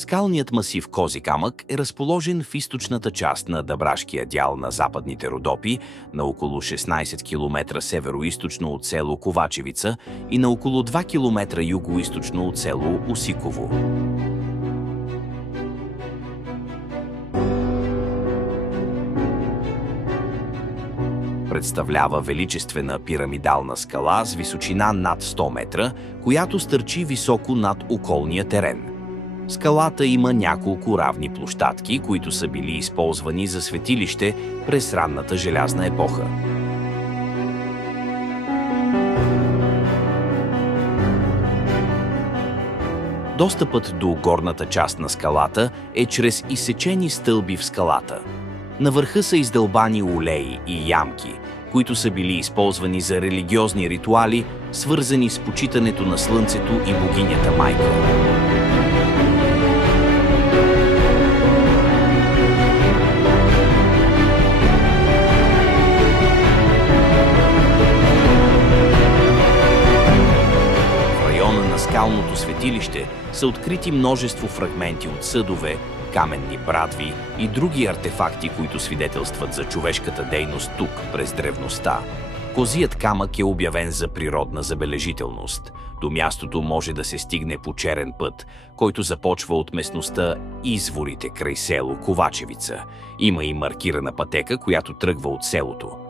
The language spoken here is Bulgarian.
Скалният масив Кози камък е разположен в източната част на Дъбрашкия дял на Западните Родопи, на около 16 км североизточно от село Ковачевица и на около 2 км югоизточно от село Усиково. Представлява величествена пирамидална скала с височина над 100 метра, която стърчи високо над околния терен. Скалата има няколко равни площадки, които са били използвани за светилище през ранната желязна епоха. Достъпът до горната част на скалата е чрез изсечени стълби в скалата. На върха са издълбани улеи и ямки, които са били използвани за религиозни ритуали, свързани с почитането на Слънцето и богинята Майка. В района на скалното светилище са открити множество фрагменти от съдове, каменни брадви и други артефакти, които свидетелстват за човешката дейност тук през древността. Козият камък е обявен за природна забележителност. До мястото може да се стигне по черен път, който започва от местността Изворите край село Ковачевица. Има и маркирана пътека, която тръгва от селото.